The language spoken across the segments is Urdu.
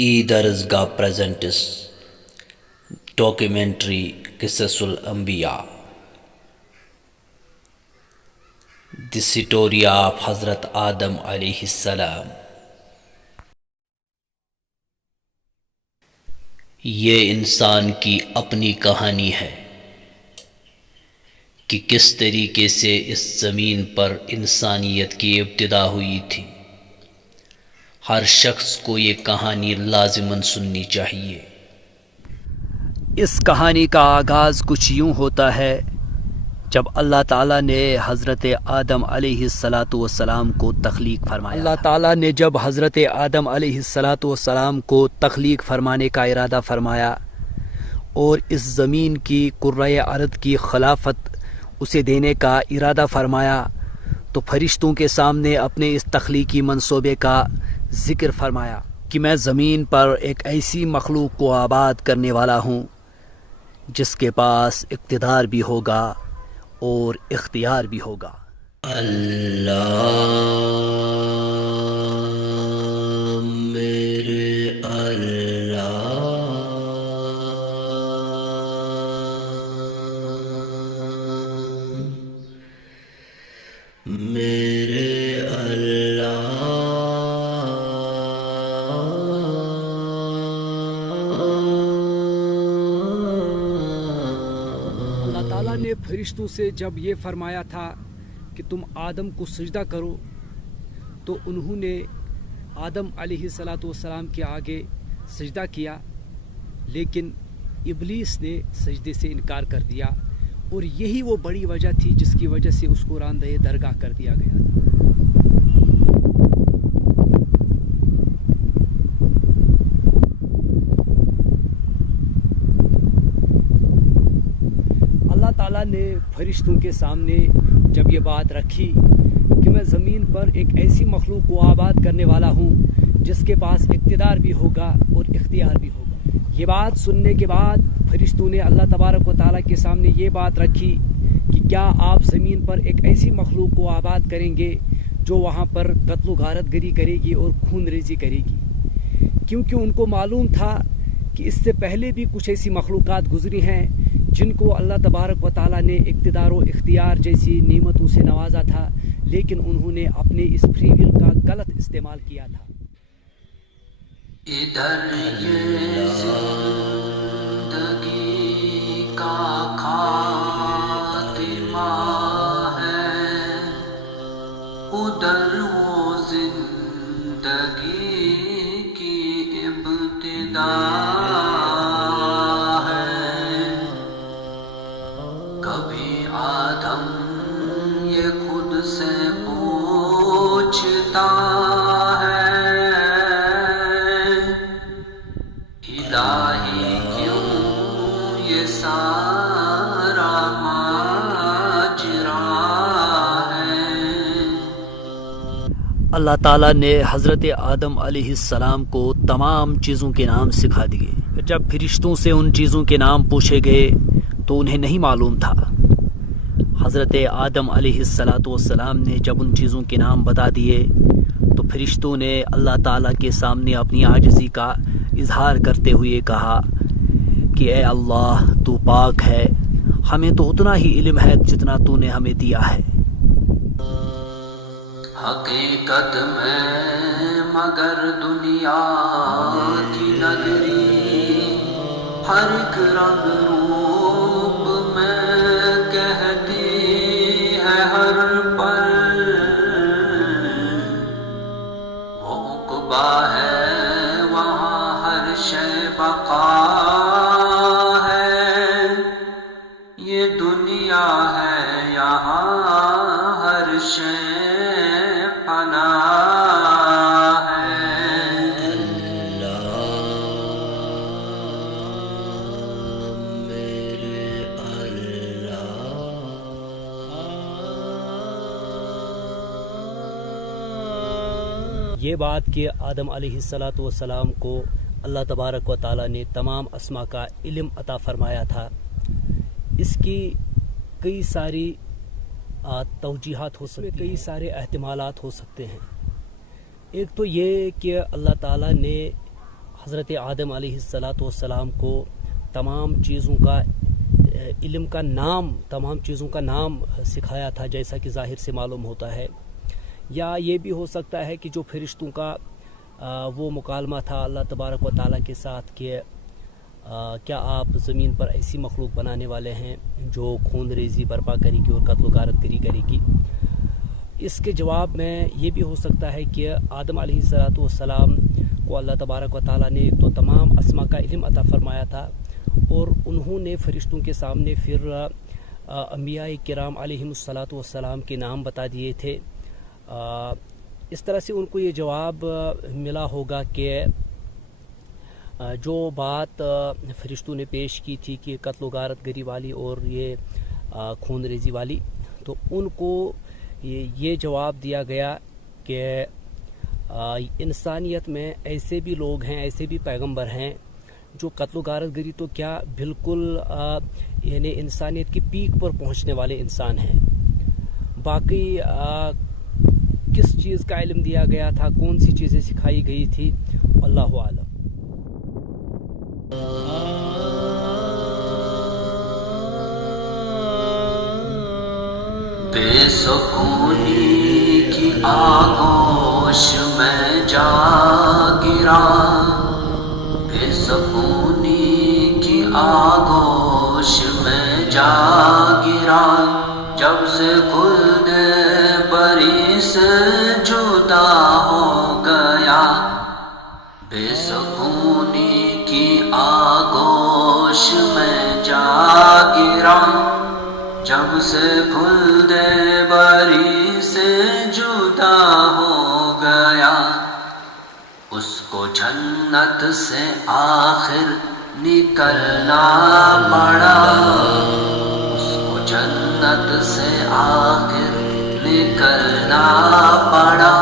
درسگاہ پریزنٹس ڈاکیومنٹری قصص الانبیاء دی سٹوری آف حضرت آدم علیہ السلام۔ یہ انسان کی اپنی کہانی ہے کہ کس طریقے سے اس زمین پر انسانیت کی ابتدا ہوئی تھی۔ ہر شخص کو یہ کہانی لازماً سننی چاہیے۔ اس کہانی کا آغاز کچھ یوں ہوتا ہے، جب اللہ تعالیٰ نے حضرت آدم علیہ السلام کو تخلیق فرمایا۔ اللہ تعالیٰ نے جب حضرت آدم علیہ السلام کو تخلیق فرمانے کا ارادہ فرمایا اور اس زمین کی کرۂ ارض کی خلافت اسے دینے کا ارادہ فرمایا تو فرشتوں کے سامنے اپنے اس تخلیقی منصوبے کا ذکر فرمایا کہ میں زمین پر ایک ایسی مخلوق کو آباد کرنے والا ہوں جس کے پاس اقتدار بھی ہوگا اور اختیار بھی ہوگا۔ اللہ میرے اللہ میرے اللہ تعالیٰ نے فرشتوں سے جب یہ فرمایا تھا کہ تم آدم کو سجدہ کرو تو انہوں نے آدم علیہ السلام کے آگے سجدہ کیا، لیکن ابلیس نے سجدے سے انکار کر دیا اور یہی وہ بڑی وجہ تھی جس کی وجہ سے اس کو راندہ درگاہ کر دیا گیا تھا۔ اللہ تعالیٰ نے فرشتوں کے سامنے جب یہ بات رکھی کہ میں زمین پر ایک ایسی مخلوق کو آباد کرنے والا ہوں جس کے پاس اقتدار بھی ہوگا اور اختیار بھی ہوگا، یہ بات سننے کے بعد فرشتوں نے اللہ تبارک و تعالیٰ کے سامنے یہ بات رکھی کہ کیا آپ زمین پر ایک ایسی مخلوق کو آباد کریں گے جو وہاں پر قتل و غارت گری کرے گی اور خون ریزی کرے گی، کیونکہ ان کو معلوم تھا کہ اس سے پہلے بھی کچھ ایسی مخلوقات گزری ہیں جن کو اللہ تبارک و تعالیٰ نے اقتدار و اختیار جیسی نعمتوں سے نوازا تھا، لیکن انہوں نے اپنے اس فری ول کا غلط استعمال کیا تھا۔ ادھر یہ زندگی کا خاتمہ ہے، ادھر وہ زندگی کی ابتدا ہے۔ کبھی آدم یہ خود سے پوچھتا الہی کیوں یہ سارا ماجرا ہے۔ اللہ تعالیٰ نے حضرت آدم علیہ السلام کو تمام چیزوں کے نام سکھا دیے۔ جب فرشتوں سے ان چیزوں کے نام پوچھے گئے تو انہیں نہیں معلوم تھا۔ حضرت آدم علیہ السلام نے جب ان چیزوں کے نام بتا دیے تو فرشتوں نے اللہ تعالیٰ کے سامنے اپنی عاجزی کا اظہار کرتے ہوئے کہا کہ اے اللہ تو پاک ہے، ہمیں تو اتنا ہی علم ہے جتنا تو نے ہمیں دیا ہے۔ حقیقت میں مگر دنیا کی نگری ہر ایک رنگ روپ میں کہتی ہے ہر پل وہ عقبہ ہے وہاں ہر شے بقا ہے، یہ دنیا ہے یہاں ہر شے فنا ہے۔ اللہ میرے اللہ یہ بات کہ آدم علیہ السلام کو اللہ تبارک و تعالیٰ نے تمام اسما کا علم عطا فرمایا تھا، اس کی کئی ساری توجیحات ہو سکتی ہیں، کئی سارے احتمالات ہو سکتے ہیں۔ ایک تو یہ کہ اللہ تعالیٰ نے حضرت آدم علیہ السلام کو تمام چیزوں کا علم کا نام، تمام چیزوں کا نام سکھایا تھا، جیسا کہ ظاہر سے معلوم ہوتا ہے. یا یہ بھی ہو سکتا ہے کہ جو فرشتوں کا وہ مکالمہ تھا اللہ تبارک و تعالیٰ کے ساتھ کہ کیا آپ زمین پر ایسی مخلوق بنانے والے ہیں جو خون ریزی برپا کرے گی اور قتل و غارت گری کرے گی. اس کے جواب میں یہ بھی ہو سکتا ہے کہ آدم علیہ السلام کو اللہ تبارک و تعالیٰ نے ایک تو تمام اسما کا علم عطا فرمایا تھا، اور انہوں نے فرشتوں کے سامنے پھر انبیاء کرام علیہم السلام کے نام بتا دیے تھے. اس طرح سے ان کو یہ جواب ملا ہوگا کہ جو بات فرشتوں نے پیش کی تھی کہ قتل و غارت گری والی اور یہ خون ریزی والی، تو ان کو یہ جواب دیا گیا کہ انسانیت میں ایسے بھی لوگ ہیں، ایسے بھی پیغمبر ہیں جو قتل و غارت گری تو کیا بالکل یعنی انسانیت کی پیک پر پہنچنے والے انسان ہیں. باقی کس چیز کا علم دیا گیا تھا، کون سی چیزیں سکھائی گئی تھی، اللہ عالم. بے سکونی کی آغوش میں جا گرا، بے سکونی کی آغوش میں جا گرا، جب سے خود بری سے جدا ہو گیا. بے سکونی کی آغوش میں جا گرا، جب سے خود بری سے جدا ہو گیا. اس کو جنت سے آخر نکلنا پڑا، اس کو جنت سے آخر نکلنا پڑا،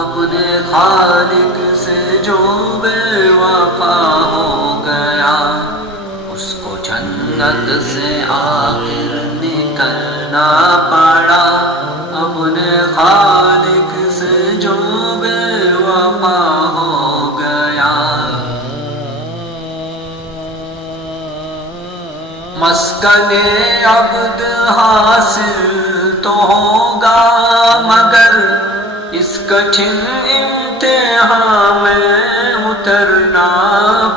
اپنے خالق سے جو بے وفا ہو گیا. اس کو جنت سے آخر نکلنا پڑا، اپنے خالق سے جو بے وفا ہو گیا. مسکن عبد حاصل تو ہوگا مگر اس کٹھن امتحان میں اترنا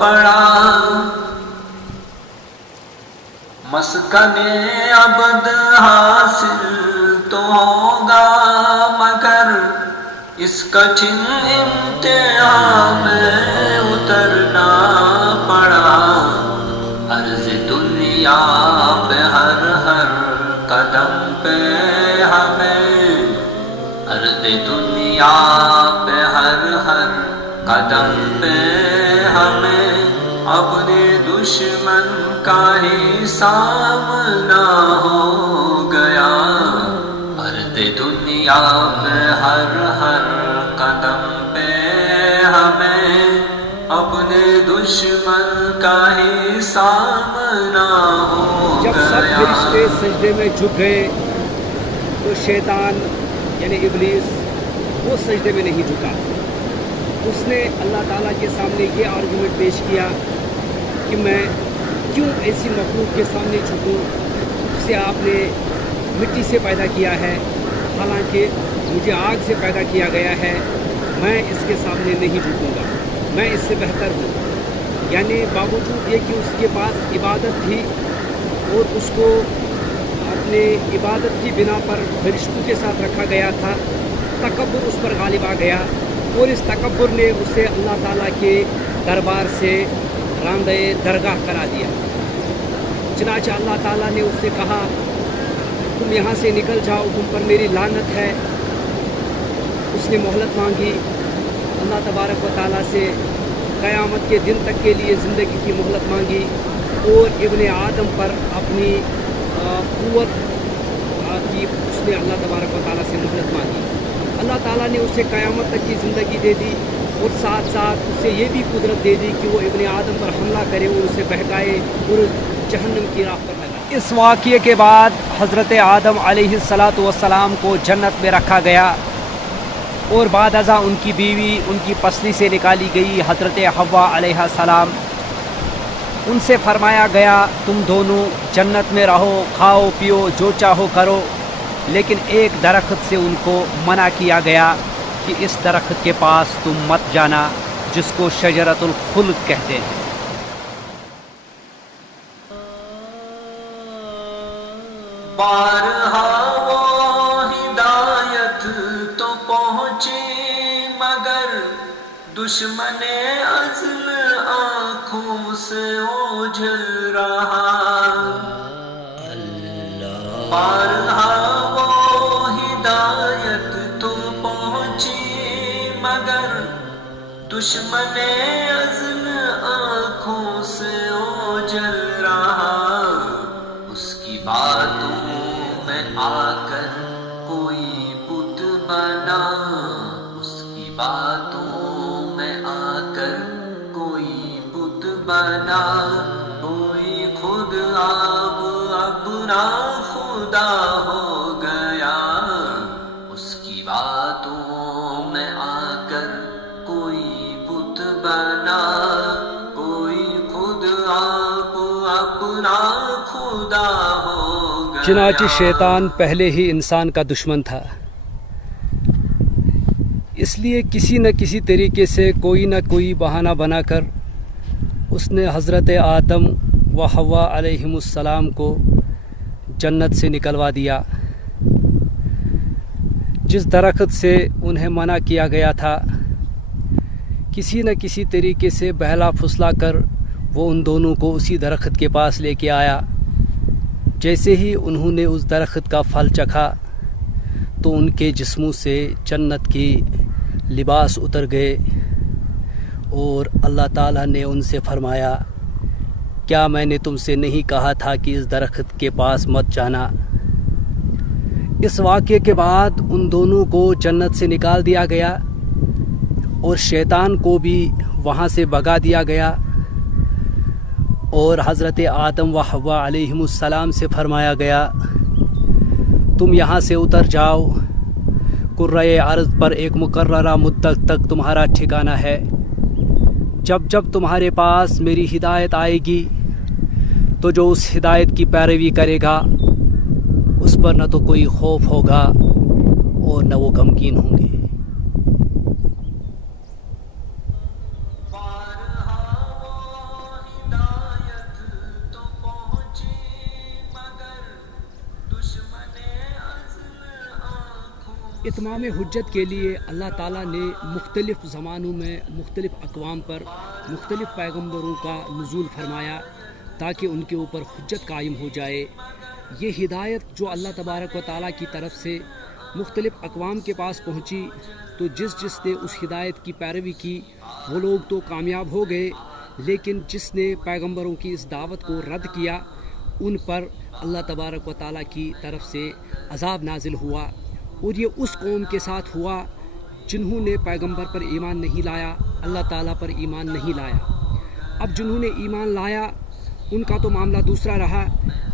پڑا. مسکن عبد حاصل تو ہوگا مگر اس کٹھن امتحان میں اترنا پڑا. عرض دنیا پہ ہر قدم پہ ہمیں، عرض دنیا پہ ہر قدم پہ ہمیں اپنے دشمن کا ہی سامنا ہو گیا. عرض دنیا پہ ہر قدم پہ ہمیں اپنے دشمن کا ہی سامنا ہو گیا. جب سب فرشتے سجدے میں جھک گئے تو شیطان یعنی ابلیس وہ سجدے میں نہیں جھکا. اس نے اللہ تعالیٰ کے سامنے یہ آرگومنٹ پیش کیا کہ میں کیوں ایسی مخلوق کے سامنے جھکوں جسے آپ نے مٹی سے پیدا کیا ہے، حالانکہ مجھے آگ سے پیدا کیا گیا ہے. میں اس کے سامنے نہیں جھکوں گا، میں اس سے بہتر ہوں. یعنی باوجود یہ کہ اس کے پاس عبادت تھی اور اس کو اپنے عبادت کی بنا پر فرشتوں کے ساتھ رکھا گیا تھا، تکبر اس پر غالب آ گیا اور اس تکبر نے اسے اللہ تعالیٰ کے دربار سے راندے درگاہ کرا دیا. چنانچہ اللہ تعالیٰ نے اس سے کہا تم یہاں سے نکل جاؤ، تم پر میری لعنت ہے. اس نے مہلت مانگی اللہ تبارک و تعالیٰ سے، قیامت کے دن تک کے لیے زندگی کی مہلت مانگی اور ابن آدم پر اپنی قوت کی اس نے اللہ تبارک و تعالیٰ سے مہلت مانگی. اللہ تعالیٰ نے اسے قیامت تک کی زندگی دے دی اور ساتھ ساتھ اسے یہ بھی قدرت دے دی کہ وہ ابن آدم پر حملہ کرے اور اسے بہکائے اور جہنم کی راہ پر لگائے. اس واقعے کے بعد حضرت آدم علیہ السلام کو جنت میں رکھا گیا اور بعد ازاں ان کی بیوی ان کی پسلی سے نکالی گئی حضرت حوا علیہ السلام. ان سے فرمایا گیا تم دونوں جنت میں رہو، کھاؤ پیو جو چاہو کرو، لیکن ایک درخت سے ان کو منع کیا گیا کہ اس درخت کے پاس تم مت جانا جس کو شجرۃ الخلد کہتے ہیں. بارہا وہ ہدایت تو پہنچی مگر دشمن عزل آنکھوں سے اوجھل رہا. بارہا وہ ہدایت تو پہنچی مگر دشمن عزل آنکھوں سے اوجھل رہا. اس کی باتوں میں آ کر کوئی بت بنا، اس کی باتوں میں آ کر کوئی بت بنا. کوئی خود آپ اپنا خدا ہو گیا، اس کی باتوں میں آ کر کوئی بت بنا. کوئی خود آپ اپنا خدا ہو گیا. چنانچہ شیطان پہلے ہی انسان کا دشمن تھا، اس لیے کسی نہ کسی طریقے سے کوئی نہ کوئی بہانہ بنا کر اس نے حضرت آدم و حوا علیہم السلام کو جنت سے نکلوا دیا. جس درخت سے انہیں منع کیا گیا تھا کسی نہ کسی طریقے سے بہلا پھسلا کر وہ ان دونوں کو اسی درخت کے پاس لے کے آیا. جیسے ہی انہوں نے اس درخت کا پھل چکھا تو ان کے جسموں سے جنت کی لباس اتر گئے، اور اللہ تعالیٰ نے ان سے فرمایا کیا میں نے تم سے نہیں کہا تھا کہ اس درخت کے پاس مت جانا. اس واقعے کے بعد ان دونوں کو جنت سے نکال دیا گیا اور شیطان کو بھی وہاں سے بھگا دیا گیا، اور حضرت آدم و حوا علیہم السلام سے فرمایا گیا تم یہاں سے اتر جاؤ، کرۂ ارض پر ایک مقررہ مدت تک تمہارا ٹھکانہ ہے. جب تمہارے پاس میری ہدایت آئے گی تو جو اس ہدایت کی پیروی کرے گا اس پر نہ تو کوئی خوف ہوگا اور نہ وہ غمگین ہوں گے. اتمام حجت کے لیے اللہ تعالیٰ نے مختلف زمانوں میں مختلف اقوام پر مختلف پیغمبروں کا نزول فرمایا تاکہ ان کے اوپر حجت قائم ہو جائے. یہ ہدایت جو اللہ تبارک و تعالیٰ کی طرف سے مختلف اقوام کے پاس پہنچی تو جس نے اس ہدایت کی پیروی کی وہ لوگ تو کامیاب ہو گئے، لیکن جس نے پیغمبروں کی اس دعوت کو رد کیا ان پر اللہ تبارک و تعالیٰ کی طرف سے عذاب نازل ہوا. اور یہ اس قوم کے ساتھ ہوا جنہوں نے پیغمبر پر ایمان نہیں لایا، اللہ تعالیٰ پر ایمان نہیں لایا. اب جنہوں نے ایمان لایا ان کا تو معاملہ دوسرا رہا،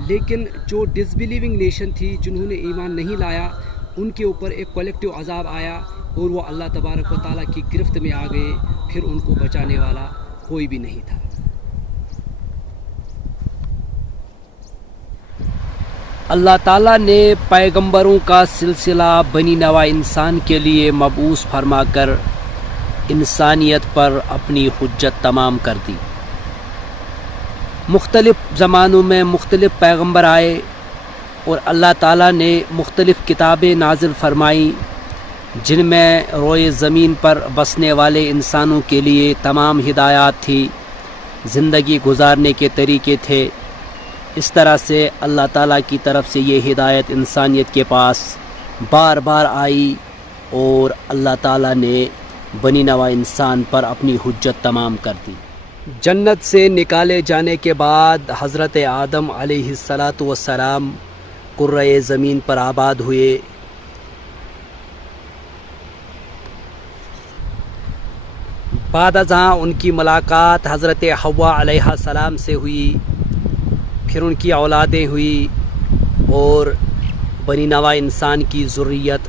لیکن جو ڈس بلیونگ نیشن تھی جنہوں نے ایمان نہیں لایا ان کے اوپر ایک کولیکٹیو عذاب آیا اور وہ اللہ تبارک و تعالیٰ کی گرفت میں آ گئے. پھر ان کو بچانے والا کوئی بھی نہیں تھا. اللہ تعالیٰ نے پیغمبروں کا سلسلہ بنی نوع انسان کے لیے مبعوث فرما کر انسانیت پر اپنی حجت تمام کر دی. مختلف زمانوں میں مختلف پیغمبر آئے اور اللہ تعالیٰ نے مختلف کتابیں نازل فرمائیں جن میں روئے زمین پر بسنے والے انسانوں کے لیے تمام ہدایات تھی، زندگی گزارنے کے طریقے تھے. اس طرح سے اللہ تعالیٰ کی طرف سے یہ ہدایت انسانیت کے پاس بار بار آئی اور اللہ تعالیٰ نے بنی نوع انسان پر اپنی حجت تمام کر دی. جنت سے نکالے جانے کے بعد حضرت آدم علیہ السلام کرۂ زمین پر آباد ہوئے. بعد ازاں ان کی ملاقات حضرت حوا علیہ السلام سے ہوئی، پھر ان کی اولادیں ہوئی اور بنی نوع انسان کی ذریت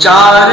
4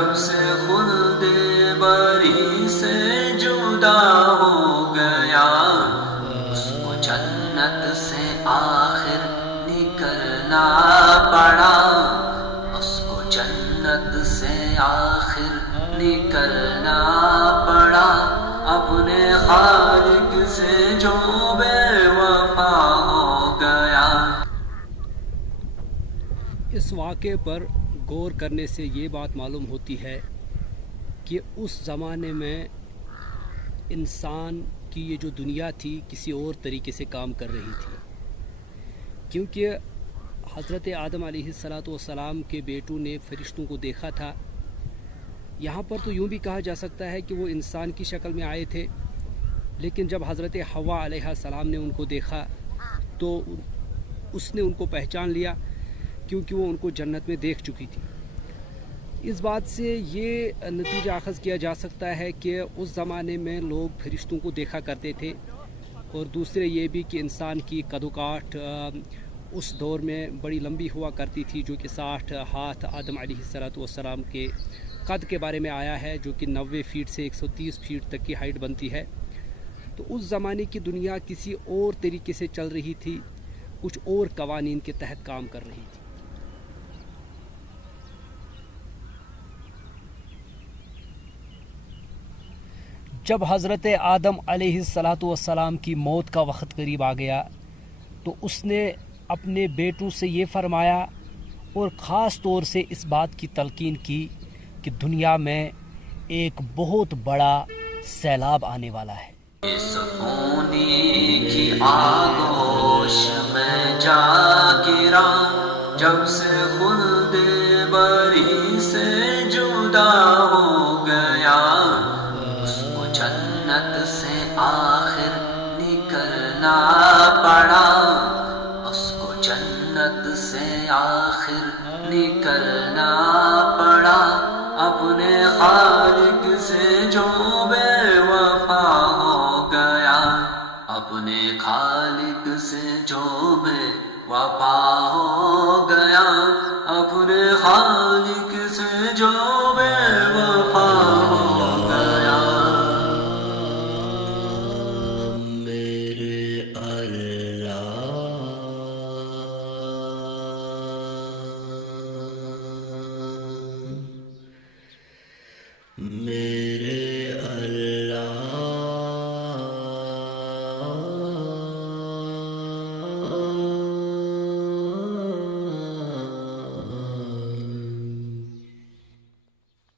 جب سے خلد بری سے جدا ہو گیا، اس کو جنت سے آخر نکلنا پڑا، اس کو جنت سے آخر نکلنا پڑا، اپنے خالق سے جو بے وفا ہو گیا۔ اس واقعے پر غور کرنے سے یہ بات معلوم ہوتی ہے کہ اس زمانے میں انسان کی یہ جو دنیا تھی کسی اور طریقے سے کام کر رہی تھی، کیونکہ حضرت آدم علیہ السلام کے بیٹوں نے فرشتوں کو دیکھا تھا۔ یہاں پر تو یوں بھی کہا جا سکتا ہے کہ وہ انسان کی شکل میں آئے تھے، لیکن جب حضرت حوا علیہ السلام نے ان کو دیکھا تو اس نے ان کو پہچان لیا، کیونکہ وہ ان کو جنت میں دیکھ چکی تھی۔ اس بات سے یہ نتیجہ اخذ کیا جا سکتا ہے کہ اس زمانے میں لوگ فرشتوں کو دیکھا کرتے تھے، اور دوسرے یہ بھی کہ انسان کی قد و کاٹ اس دور میں بڑی لمبی ہوا کرتی تھی، جو کہ 60 ہاتھ آدم علیہ السلام کے قد کے بارے میں آیا ہے، جو کہ 90 فیٹ سے 130 فیٹ تک کی ہائٹ بنتی ہے۔ تو اس زمانے کی دنیا کسی اور طریقے سے چل رہی تھی، کچھ اور قوانین کے تحت کام کر رہی تھی۔ جب حضرت آدم علیہ السلام کی موت کا وقت قریب آ گیا تو اس نے اپنے بیٹوں سے یہ فرمایا، اور خاص طور سے اس بات کی تلقین کی کہ دنیا میں ایک بہت بڑا سیلاب آنے والا ہے۔ اس خونی کی آغوش میں جا گرا، جب سے خلد بری سے جدا ہو گیا، اس کو جنت سے آخر نکلنا پڑا، اس کو جنت سے آخر نکلنا پڑا، اپنے خالق سے جو بے وفا ہو گیا، اپنے خالق سے جو بے وفا ہو گیا، اپنے خالق سے جو بے وفا ہو گیا۔ میرے اللہ میرے